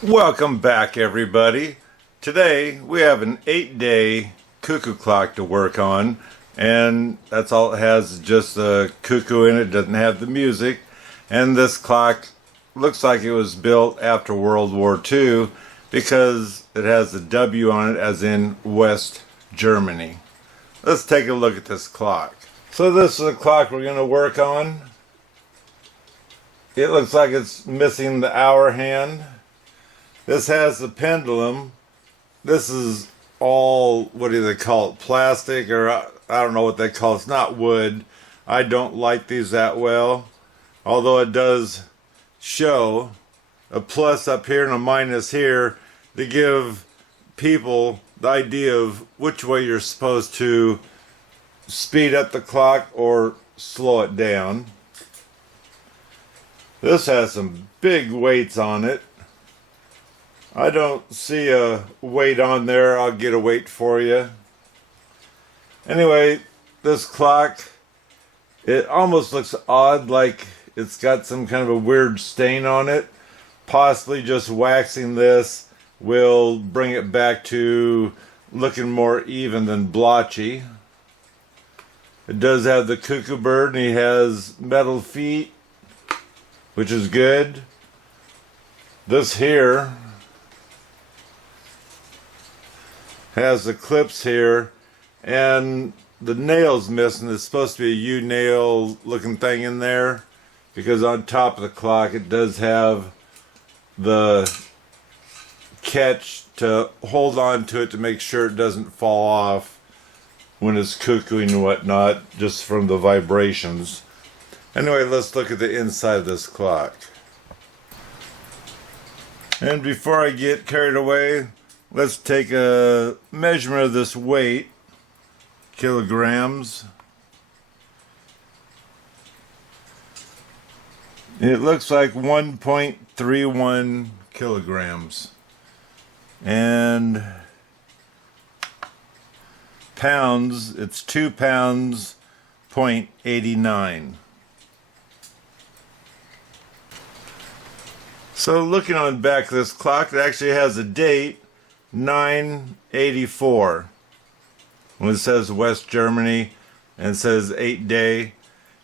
Welcome back, everybody. Today we have an 8-day cuckoo clock to work on, and that's all it has, is just a cuckoo in it. Doesn't have the music. And this clock looks like it was built after World War II because it has a W on it, as in West Germany. Let's take a look at this clock. So this is a clock we're going to work on. It looks like it's missing the hour hand. This has the pendulum. This is all, what do they call it, plastic, or I don't know what they call it. It's not wood. I don't like these that well, although it does show a plus up here and a minus here to give people the idea of which way you're supposed to speed up the clock or slow it down. This has some big weights on it. I don't see a weight on there. I'll get a weight for you. Anyway, this clock, it almost looks odd, like it's got some kind of a weird stain on it. Possibly just waxing this will bring it back to looking more even than blotchy. It does have the cuckoo bird, and he has metal feet, which is good. This here has the clips here, and the nail's missing. It's supposed to be a U-nail looking thing in there, because on top of the clock it does have the catch to hold on to it to make sure it doesn't fall off when it's cuckooing and whatnot, just from the vibrations. Anyway, let's look at the inside of this clock. And before I get carried away, let's take a measurement of this weight, kilograms. It looks like 1.31 kilograms. And pounds, it's 2 pounds, 0.89. So looking on the back of this clock, it actually has a date, 9/84. When it says West Germany and it says 8-day.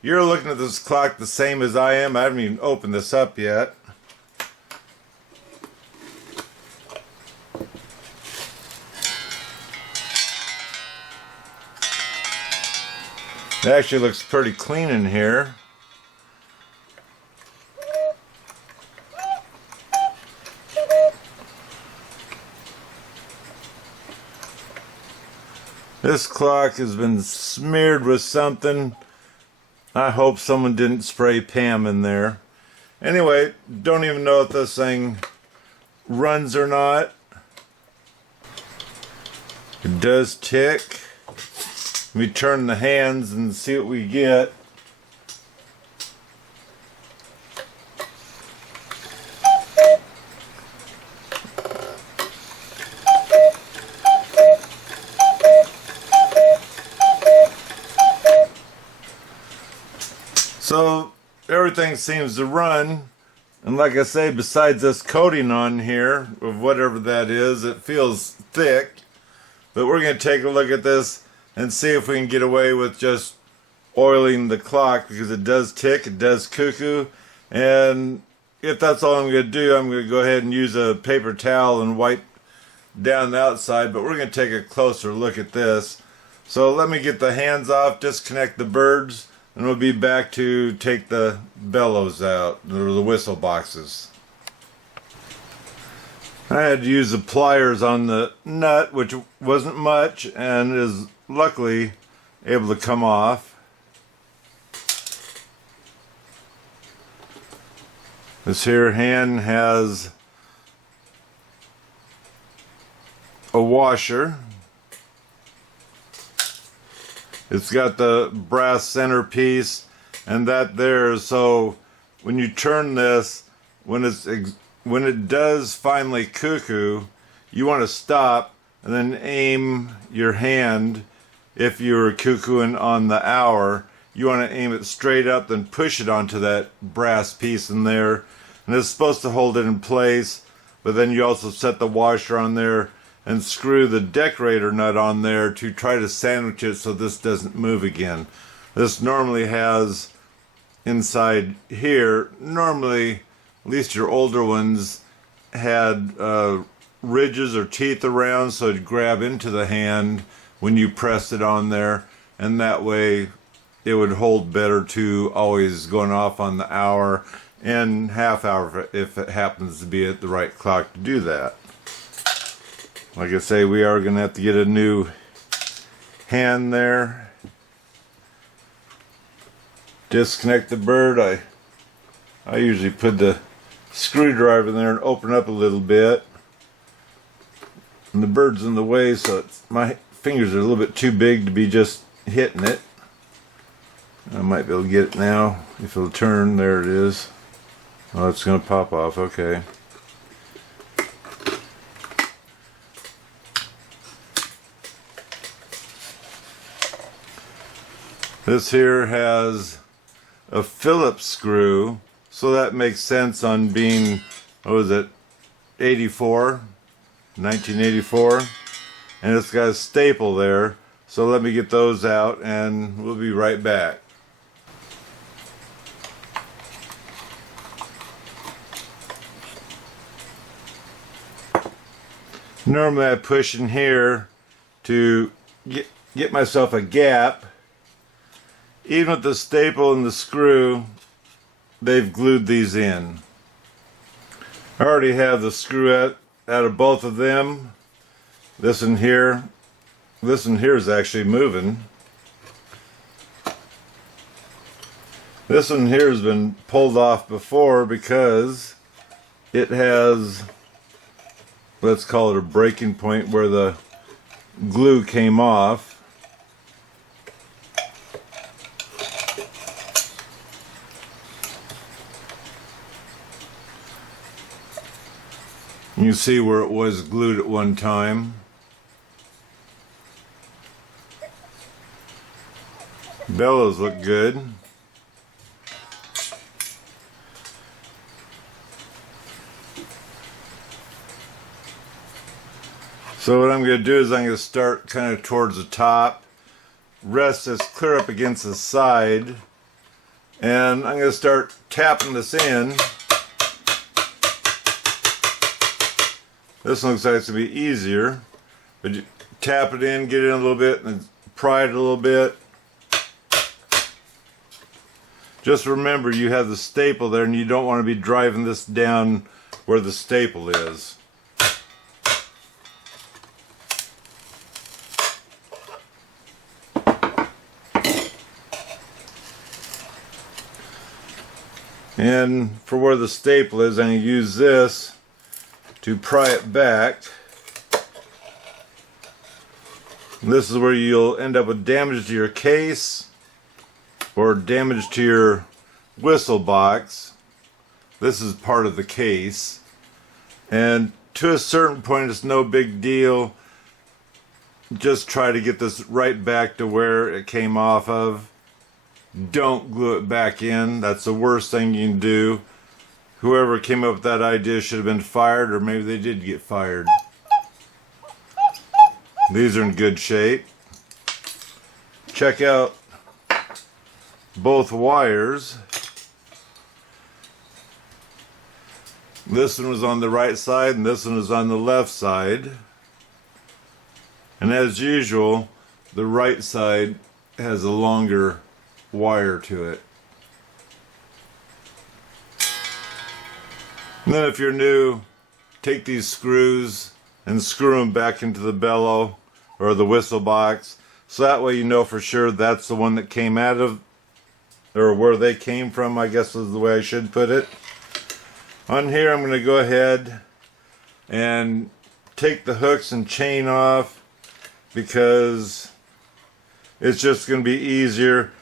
You're looking at this clock the same as I am. I haven't even opened this up yet. It actually looks pretty clean in here. This clock has been smeared with something. I hope someone didn't spray Pam in there. Anyway, don't even know if this thing runs or not. It does tick. Let me turn the hands and see what we get. So everything seems to run, and like I say, besides this coating on here of whatever that is, it feels thick. But we're going to take a look at this and see if we can get away with just oiling the clock, because it does tick, it does cuckoo, and if that's all I'm going to do, I'm going to go ahead and use a paper towel and wipe down the outside. But we're going to take a closer look at this. So let me get the hands off, disconnect the birds, and we'll be back to take the bellows out, or the whistle boxes. I had to use the pliers on the nut, which wasn't much, and is luckily able to come off. This here hand has a washer. It's got the brass centerpiece, and that there, so when you turn this, when it does finally cuckoo, you want to stop and then aim your hand. If you're cuckooing on the hour, you want to aim it straight up, then push it onto that brass piece in there, and it's supposed to hold it in place. but then you also set the washer on there and screw the decorator nut on there to try to sandwich it so this doesn't move again. This normally has inside here, normally, at least your older ones, had ridges or teeth around so it'd grab into the hand when you pressed it on there, and that way it would hold better to always going off on the hour and half hour if it happens to be at the right clock to do that. Like I say, we are going to have to get a new hand there. Disconnect the bird. I usually put the screwdriver in there and open up a little bit. And the bird's in the way, so my fingers are a little bit too big to be just hitting it. I might be able to get it now if it'll turn. There it is. Oh, it's going to pop off. Okay. This here has a Phillips screw, so that makes sense on being, what was it, 1984, and it's got a staple there. So let me get those out and we'll be right back. Normally I push in here to get myself a gap. Even with the staple and the screw, they've glued these in. I already have the screw out of both of them. This one here is actually moving. This one here has been pulled off before because it has, let's call it a breaking point where the glue came off. You see where it was glued at one time. Bellows look good. So what I'm going to do is I'm going to start kind of towards the top, rest this clear up against the side, and I'm going to start tapping this in. This one looks like it's going to be easier, but you tap it in, get it in a little bit, and pry it a little bit. Just remember you have the staple there and you don't want to be driving this down where the staple is. And for where the staple is, I'm going to use this to pry it back. This is where you'll end up with damage to your case or damage to your whistle box. This is part of the case, and to a certain point it's no big deal. Just try to get this right back to where it came off of. Don't glue it back in. That's the worst thing you can do. Whoever came up with that idea should have been fired, or maybe they did get fired. These are in good shape. Check out both wires. This one was on the right side and this one was on the left side. And as usual, the right side has a longer wire to it. And then if you're new, take these screws and screw them back into the bellow or the whistle box, so that way you know for sure that's the one that came out of, or where they came from, I guess is the way I should put it. On here I'm going to go ahead and take the hooks and chain off because it's just going to be easier.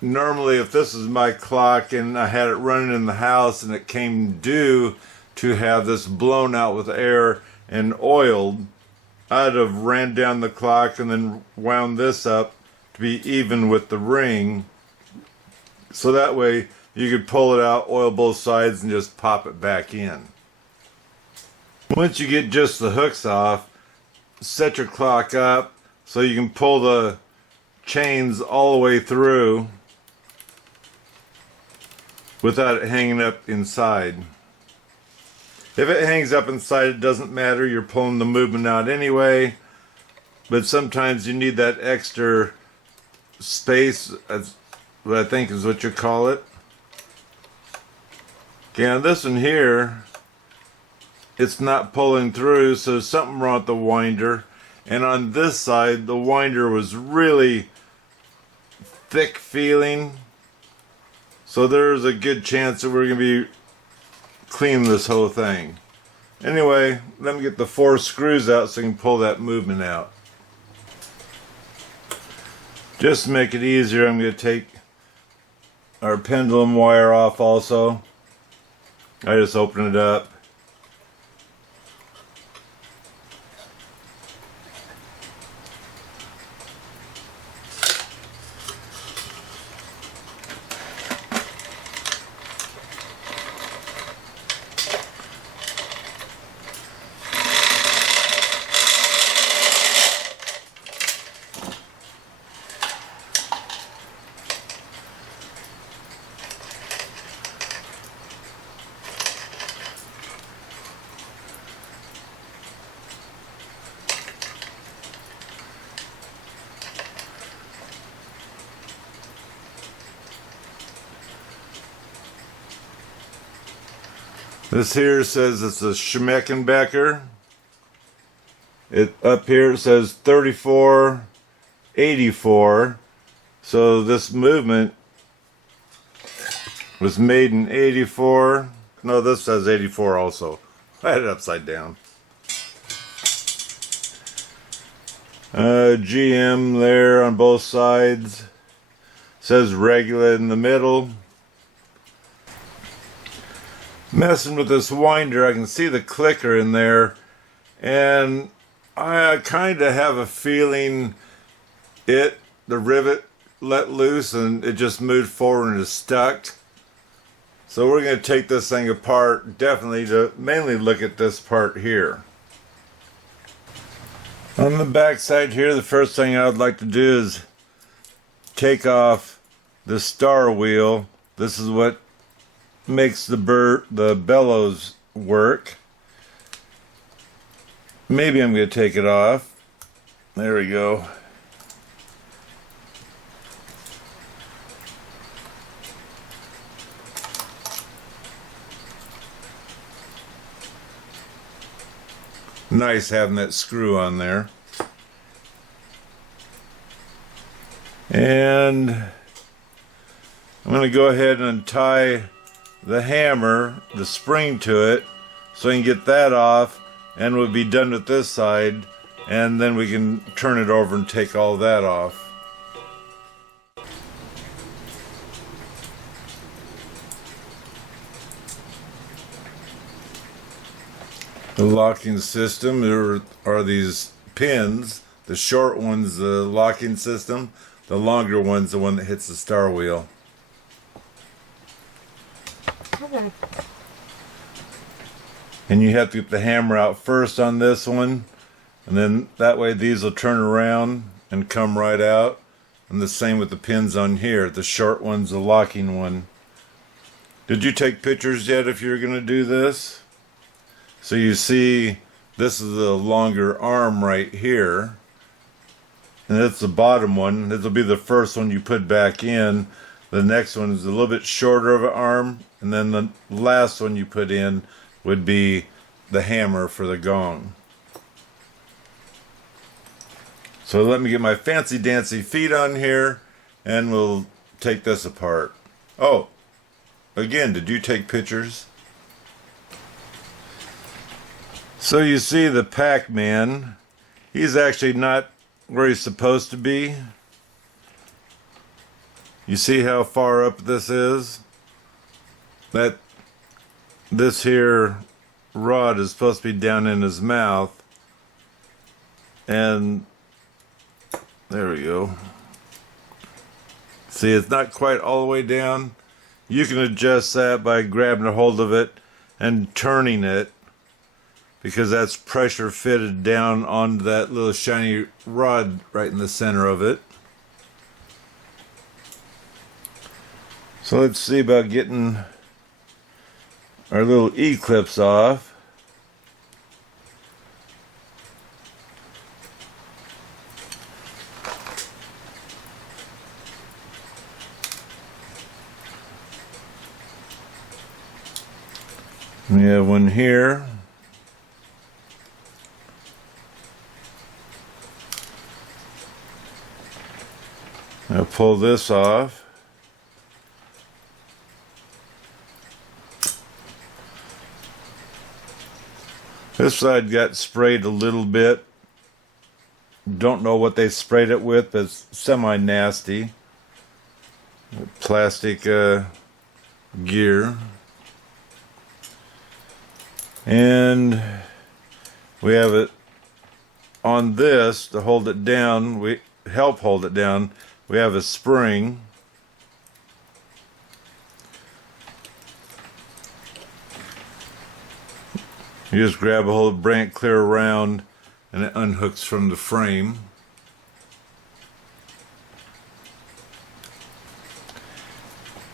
Normally if this is my clock and I had it running in the house and it came due to have this blown out with air and oiled, I'd have ran down the clock and then wound this up to be even with the ring, so that way you could pull it out, oil both sides, and just pop it back in. Once you get just the hooks off, set your clock up so you can pull the chains all the way through without it hanging up inside. If it hangs up inside, it doesn't matter. You're pulling the movement out anyway. But sometimes you need that extra space. That's what I think is what you call it. Okay, on this one here, it's not pulling through, so there's something wrong with the winder. And on this side, the winder was really thick feeling. So there's a good chance that we're going to be cleaning this whole thing. Anyway, let me get the 4 screws out so I can pull that movement out. Just to make it easier, I'm going to take our pendulum wire off also. I just open it up. This here says it's a Schmeckenbecher. Up here it says 3484. So this movement was made in 84. No, this says 84 also. I had it upside down. GM there on both sides. Says regular in the middle. Messing with this winder, I can see the clicker in there, and I kind of have a feeling the rivet let loose and it just moved forward and is stuck. So we're going to take this thing apart, definitely to mainly look at this part here. On the back side here, the first thing I would like to do is take off the star wheel. This is what makes the bellows work. Maybe I'm going to take it off. There we go. Nice having that screw on there. And I'm going to go ahead and untie the hammer, the spring to it, so I can get that off, and we'll be done with this side, and then we can turn it over and take all that off. The locking system are these pins. The short one's the locking system, the longer one's the one that hits the star wheel. And you have to get the hammer out first on this one, and then that way these will turn around and come right out. And the same with the pins on here. The short one's the locking one. Did you take pictures yet if you're going to do this? So you see this is the longer arm right here, and it's the bottom one. This will be the first one you put back in. The next one is a little bit shorter of an arm, and then the last one you put in would be the hammer for the gong. So let me get my fancy dancy feet on here, and we'll take this apart. Oh, again, did you take pictures? So you see the Pac-Man, he's actually not where he's supposed to be. You see how far up this is? This here rod is supposed to be down in his mouth. And there we go. See, it's not quite all the way down. You can adjust that by grabbing a hold of it and turning it. because that's pressure fitted down onto that little shiny rod right in the center of it. So let's see about getting our little E-clips off. We have one here. I'll pull this off. This side got sprayed a little bit. Don't know what they sprayed it with, but it's semi-nasty. Plastic gear. And we have it on this to hold it down. We help hold it down. We have a spring. You just grab a hold, bring it clear around, and it unhooks from the frame.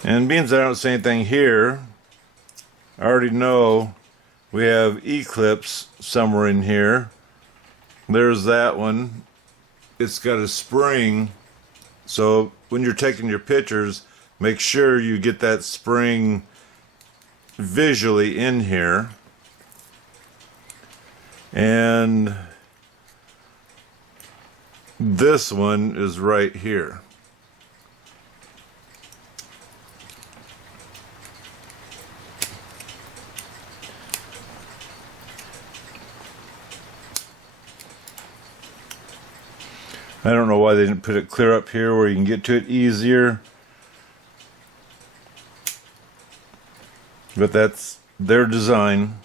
And being that I don't see anything here, I already know we have E-clips somewhere in here. There's that one. It's got a spring, so when you're taking your pictures, make sure you get that spring visually in here. And this one is right here. I don't know why they didn't put it clear up here where you can get to it easier. But that's their design.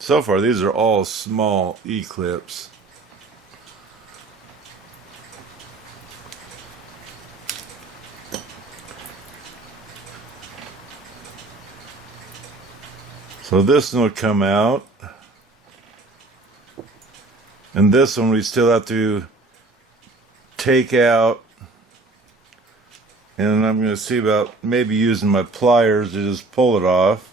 So far, these are all small E-clips. So this one will come out. And this one we still have to take out, and I'm going to see about maybe using my pliers to just pull it off.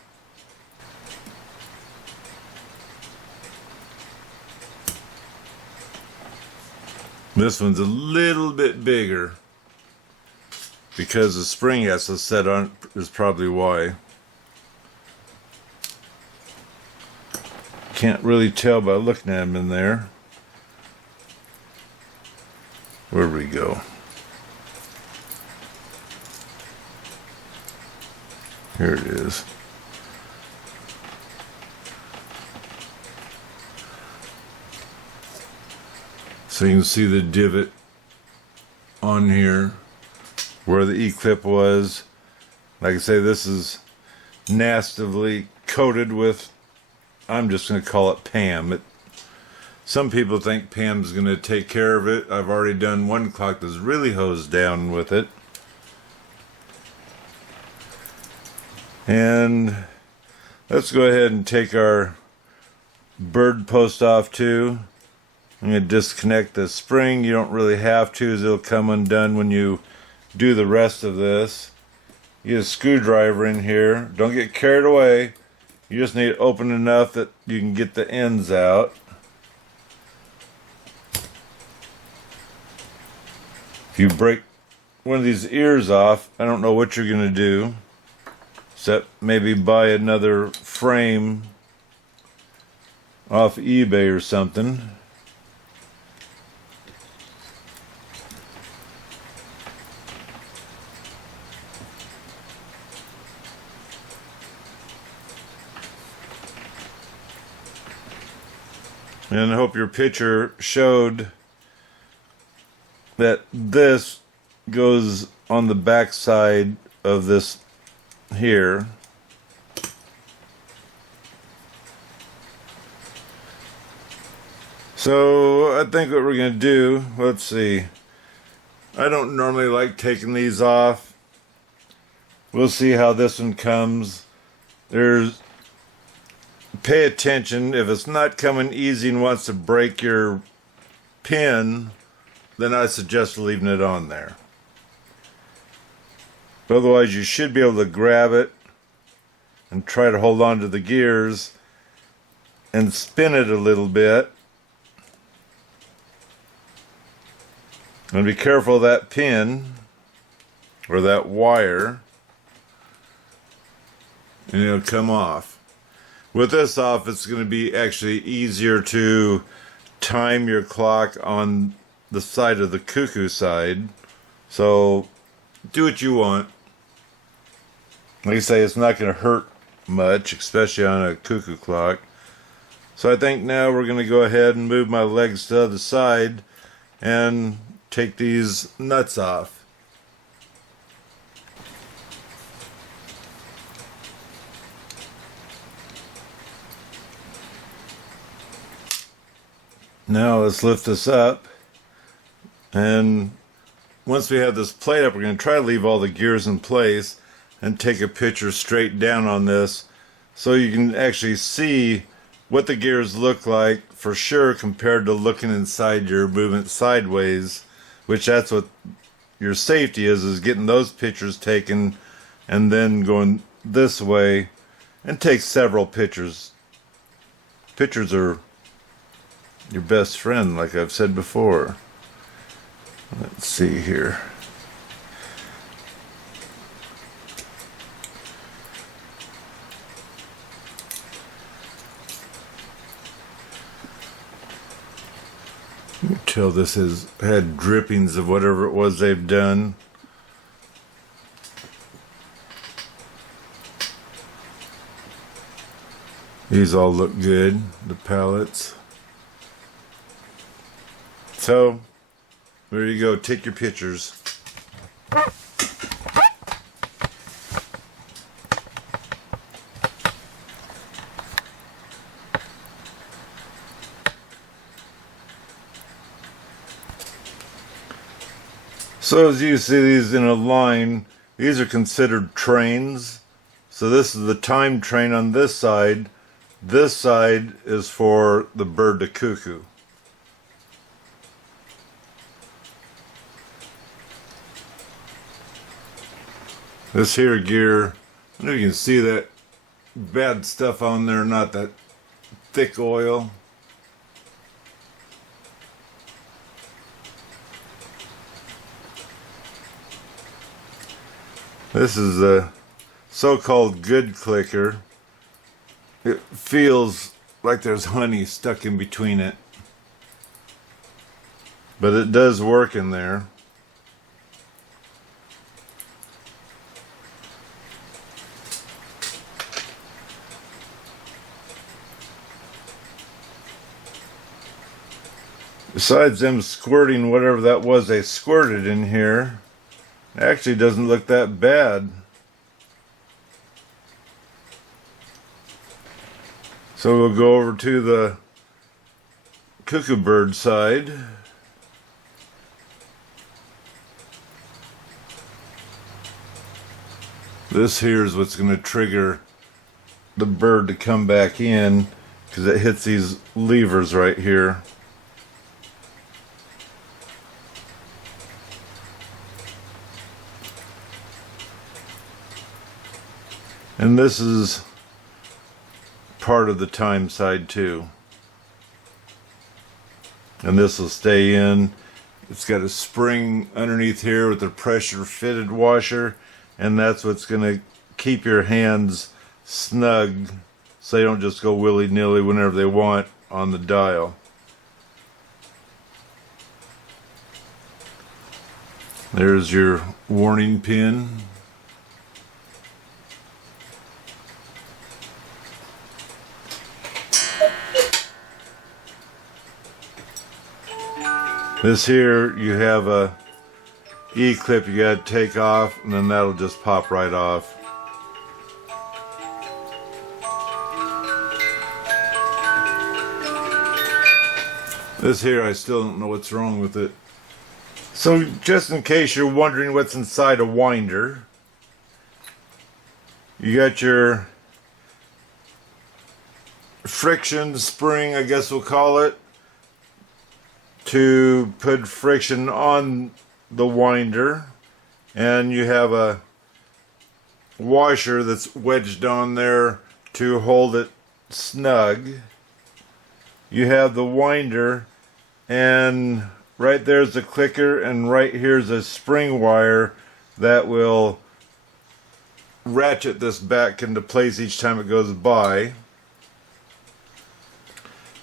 This one's a little bit bigger because the spring has to set on is probably why. Can't really tell by looking at them in there. Where we go? Here it is. So you can see the divot on here where the E-clip was. Like I say, this is nastily coated with, I'm just going to call it Pam. Some people think Pam's going to take care of it. I've already done one clock that's really hosed down with it. And let's go ahead and take our bird post off too. I'm going to disconnect the spring. You don't really have to, as it'll come undone when you do the rest of this. You get a screwdriver in here. Don't get carried away. You just need it open enough that you can get the ends out. If you break one of these ears off, I don't know what you're going to do, except maybe buy another frame off eBay or something. And I hope your picture showed that this goes on the back side of this here. So I think what we're going to do, let's see. I don't normally like taking these off. We'll see how this one comes. There's pay attention. If it's not coming easy and wants to break your pin, then I suggest leaving it on there. But otherwise, you should be able to grab it and try to hold on to the gears and spin it a little bit. And be careful of that pin or that wire, and it'll come off. With this off, it's going to be actually easier to time your clock on the side of the Cuckoo side. So do what you want. Like I say, it's not going to hurt much, especially on a Cuckoo clock. So I think now we're going to go ahead and move my legs to the other side and take these nuts off. Now let's lift this up, and once we have this plate up, we're going to try to leave all the gears in place and take a picture straight down on this so you can actually see what the gears look like for sure compared to looking inside your movement sideways, which that's what your safety is getting those pictures taken and then going this way and take several pictures. Pictures are your best friend, like I've said before. Let's see here. You can tell this has had drippings of whatever it was they've done. These all look good, the pallets. So, there you go, take your pictures. So as you see these in a line, these are considered trains. So this is the time train on this side. This side is for the bird to cuckoo. This here gear, I don't know if you can see that bad stuff on there, not that thick oil. This is a so-called good clicker. It feels like there's honey stuck in between it, but it does work in there. Besides them squirting whatever that was they squirted in here, it actually doesn't look that bad. So we'll go over to the cuckoo bird side. This here is what's going to trigger the bird to come back in, because it hits these levers right here. And this is part of the time side too. And this will stay in. It's got a spring underneath here with a pressure fitted washer, and that's what's going to keep your hands snug so they don't just go willy-nilly whenever they want on the dial. There's your warning pin. This here, you have a E-clip you got to take off, and then that'll just pop right off. This here, I still don't know what's wrong with it. So just in case you're wondering what's inside a winder, you got your friction spring, I guess we'll call it, to put friction on the winder, and you have a washer that's wedged on there to hold it snug. You have the winder, and right there's the clicker, and right here's a spring wire that will ratchet this back into place each time it goes by.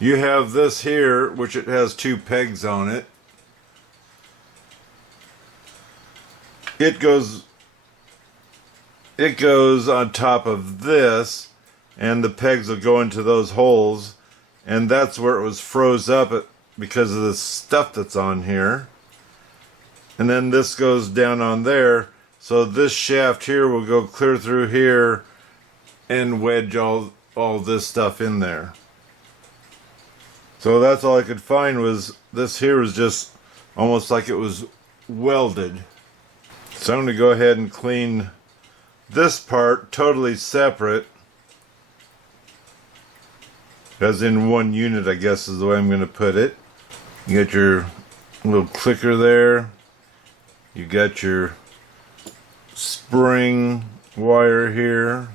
You have this here, which it has two pegs on it. It goes on top of this, and the pegs will go into those holes, and that's where it was froze up because of the stuff that's on here. And then this goes down on there, so this shaft here will go clear through here and wedge all this stuff in there. So that's all I could find. Was this here was just almost like it was welded. So I'm going to go ahead and clean this part totally separate, as in one unit, I guess is the way I'm going to put it. You got your little clicker there. You got your spring wire here.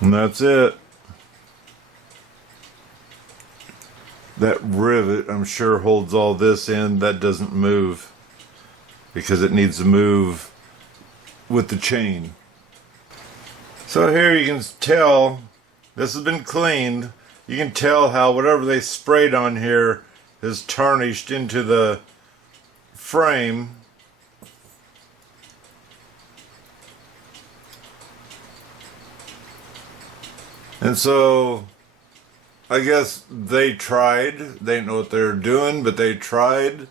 And that's it. That rivet, I'm sure, holds all this in. That doesn't move because it needs to move with the chain. So here you can tell this has been cleaned. You can tell how whatever they sprayed on here is tarnished into the frame. And so I guess they tried. They didn't know what they were doing, but they tried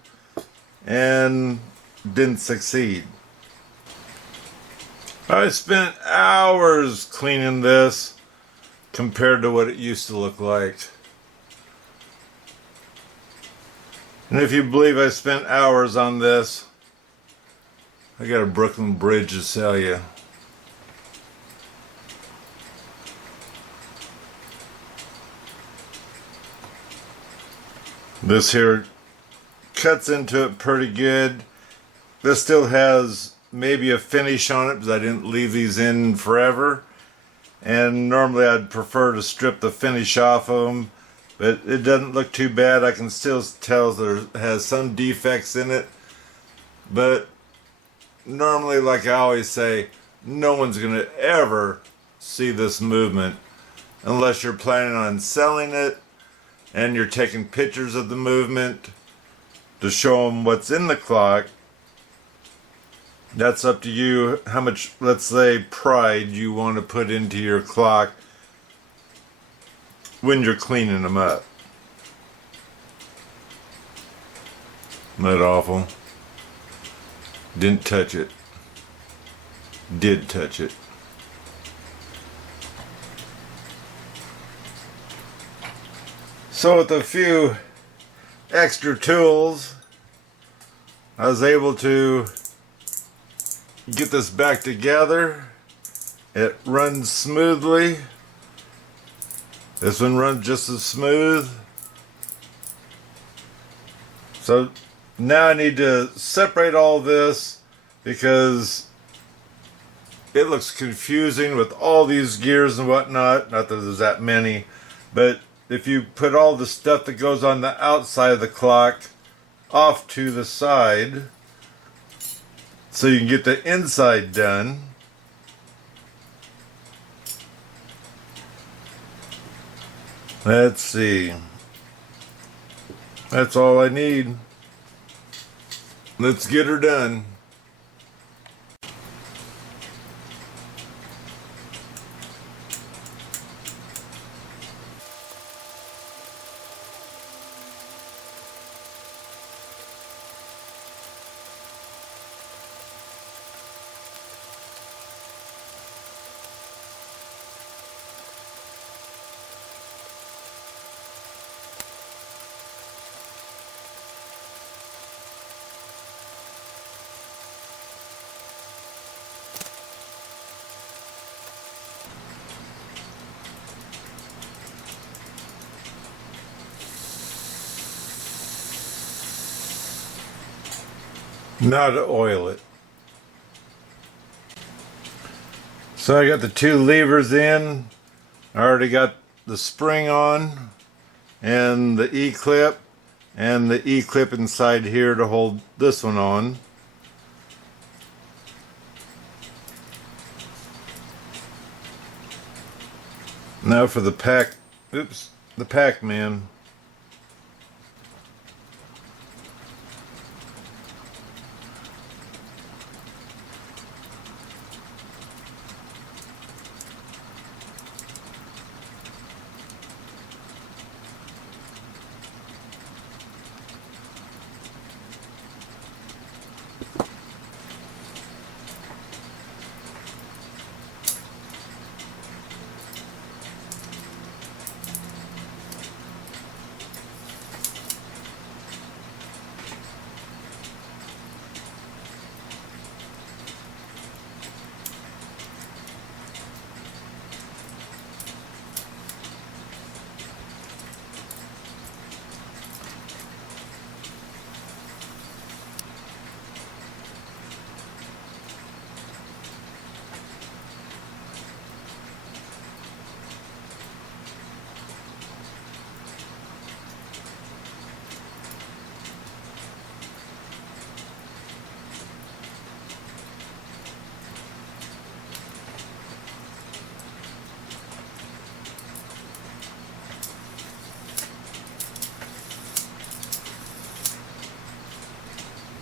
and didn't succeed. I spent hours cleaning this compared to what it used to look like. And if you believe I spent hours on this, I got a Brooklyn Bridge to sell you. This here cuts into it pretty good. This still has maybe a finish on it because I didn't leave these in forever. And normally I'd prefer to strip the finish off of them, but it doesn't look too bad. I can still tell there has some defects in it. But normally, like I always say, no one's going to ever see this movement unless you're planning on selling it and you're taking pictures of the movement to show them what's in the clock. That's up to you how much, let's say, pride you want to put into your clock when you're cleaning them up. Isn't that awful? Didn't touch it. Did touch it. So with a few extra tools, I was able to get this back together. It runs smoothly. This one runs just as smooth. So now I need to separate all this because it looks confusing with all these gears and whatnot. Not that there's that many, but if you put all the stuff that goes on the outside of the clock off to the side so you can get the inside done, let's see, that's all I need. Let's get her done. Now to oil it. So I got the two levers in. I already got the spring on and the E-clip and the E-clip inside here to hold this one on. Now for the the Pac-Man.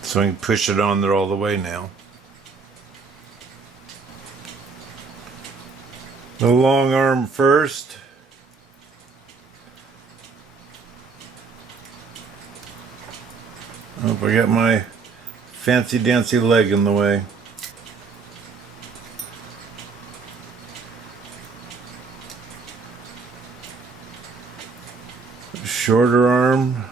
So I can push it on there all the way now. The long arm first. Oh, I got my fancy dancy leg in the way. Shorter arm.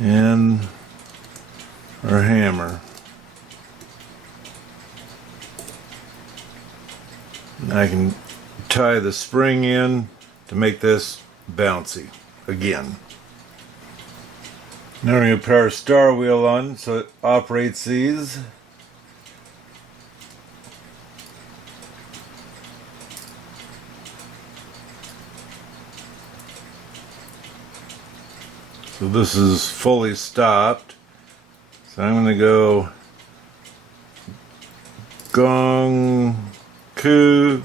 And our hammer. I can tie the spring in to make this bouncy again. Now we're going to put our star wheel on so it operates these. So this is fully stopped. So I'm going to go gong, coo,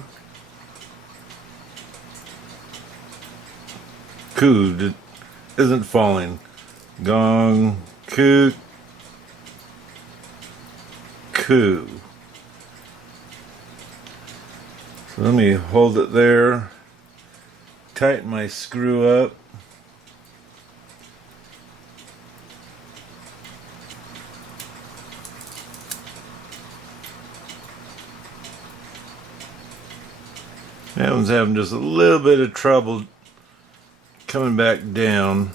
coo isn't falling. Gong, coo, coo. So let me hold it there, tighten my screw up. That one's having just a little bit of trouble coming back down.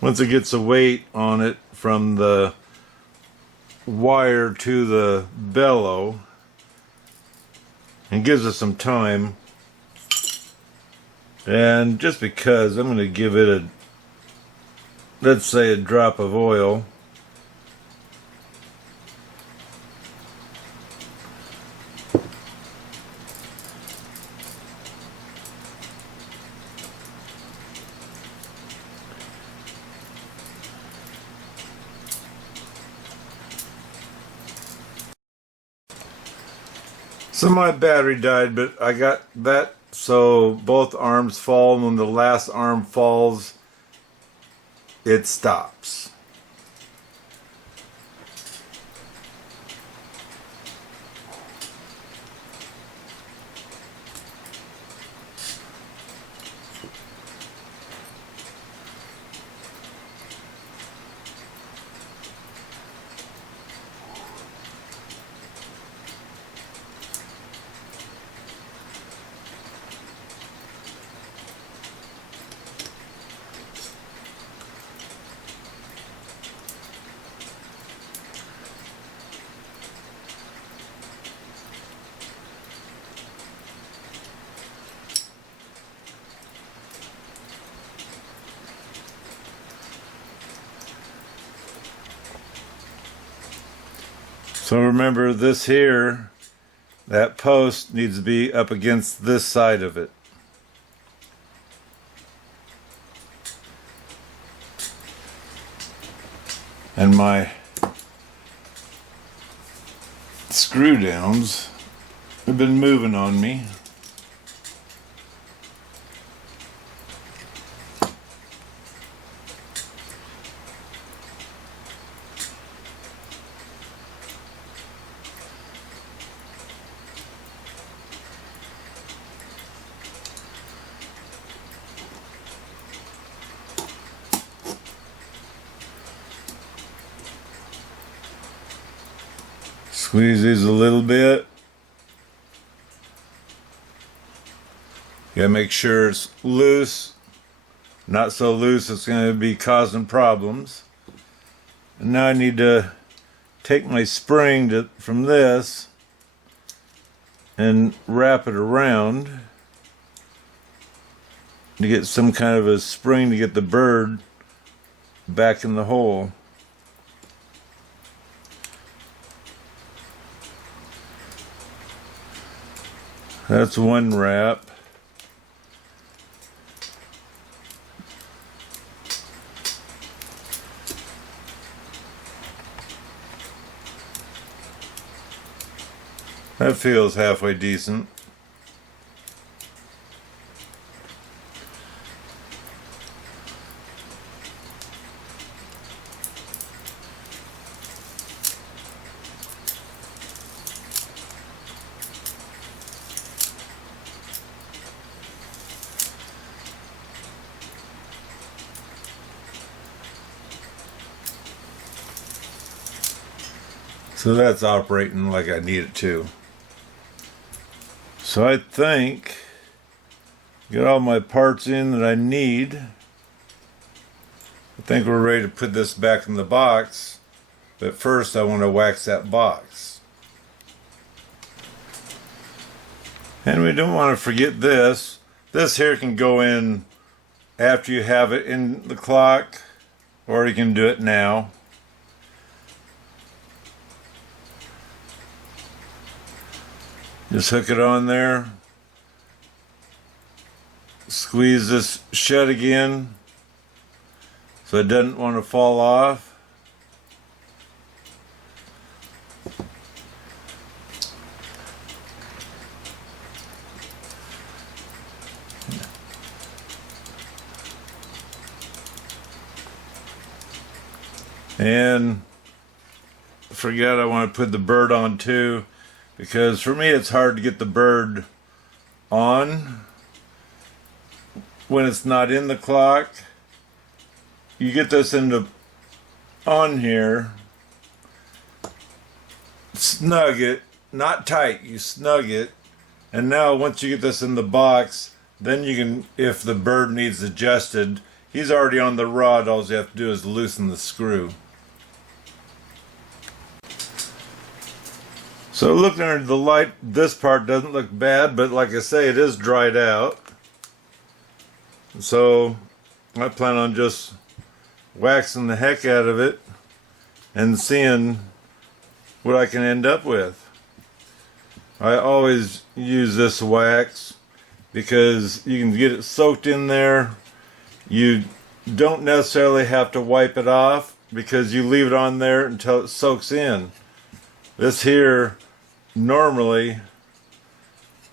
Once it gets a weight on it from the wire to the bellow, and gives us some time. And just because, I'm going to give it a, let's say, a drop of oil. So my battery died, but I got that so both arms fall, and when the last arm falls, it stops. So remember, this here, that post needs to be up against this side of it. And my screw downs have been moving on me. Squeeze these a little bit. You gotta make sure it's loose, not so loose it's going to be causing problems. And now I need to take my spring from this and wrap it around to get some kind of a spring to get the bird back in the hole. That's one wrap. That feels halfway decent. So that's operating like I need it to. So I think get all my parts in that I need. I think we're ready to put this back in the box, but first I want to wax that box. And we don't want to forget this. This here can go in after you have it in the clock, or you can do it now. Just hook it on there, squeeze this shut again so it doesn't want to fall off. And I forgot I want to put the bird on too, because for me it's hard to get the bird on when it's not in the clock. You get this on here, snug it, not tight, you snug it, and now once you get this in the box, then you can, if the bird needs adjusted, he's already on the rod, all you have to do is loosen the screw. So looking under the light, this part doesn't look bad, but like I say, it is dried out. So I plan on just waxing the heck out of it and seeing what I can end up with. I always use this wax because you can get it soaked in there. You don't necessarily have to wipe it off because you leave it on there until it soaks in. This here normally,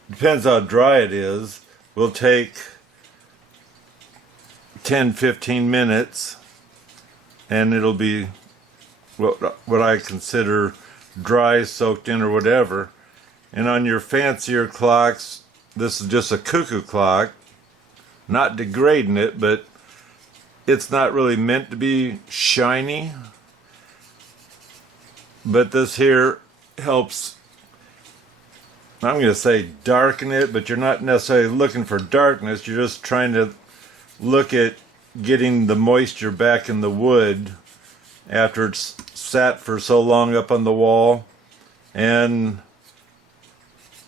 depends how dry it is, will take 10-15 minutes and it'll be what I consider dry, soaked in, or whatever. And on your fancier clocks, this is just a Cuckoo clock, not degrading it, but it's not really meant to be shiny. But this here helps, I'm going to say darken it, but you're not necessarily looking for darkness. You're just trying to look at getting the moisture back in the wood after it's sat for so long up on the wall. And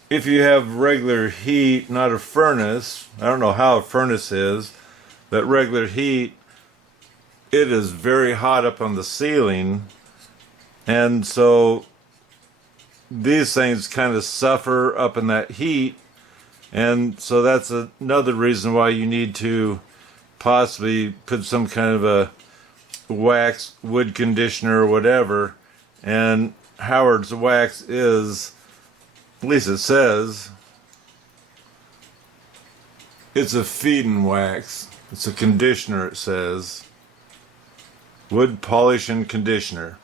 if you have regular heat, not a furnace, I don't know how a furnace is, but regular heat, it is very hot up on the ceiling. And so these things kind of suffer up in that heat, and so that's another reason why you need to possibly put some kind of a wax wood conditioner or whatever. And Howard's wax is, at least it says, it's a feed-in wax. It's a conditioner, it says. Wood polish and conditioner.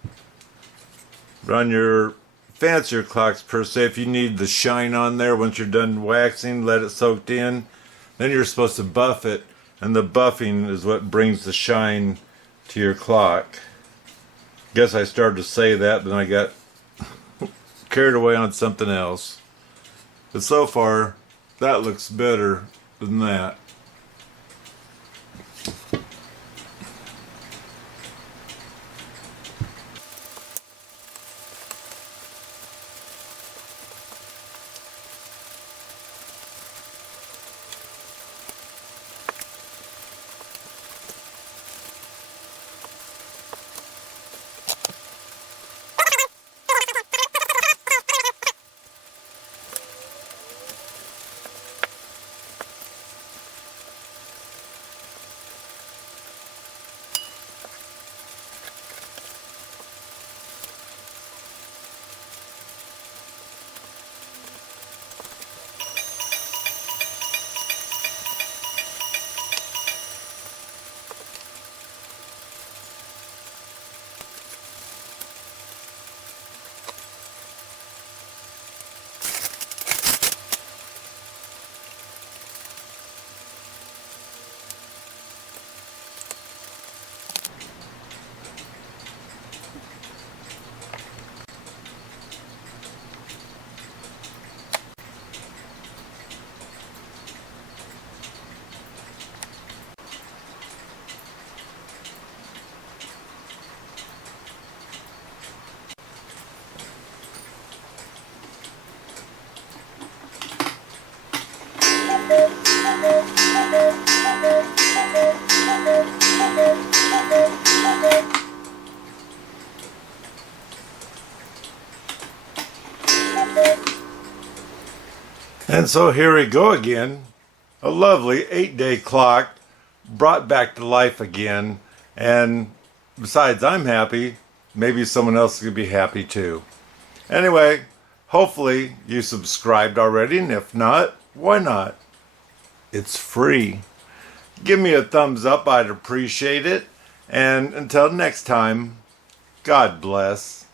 But on your fancier clocks per se, if you need the shine on there once you're done waxing, let it soak in, then you're supposed to buff it, and the buffing is what brings the shine to your clock. Guess I started to say that, but then I got carried away on something else. But so far, that looks better than that. And so here we go again. A lovely 8-day clock brought back to life again. And besides, I'm happy. Maybe someone else could be happy too. Anyway, hopefully you subscribed already, and if not, why not? It's free. Give me a thumbs up, I'd appreciate it. And until next time, God bless.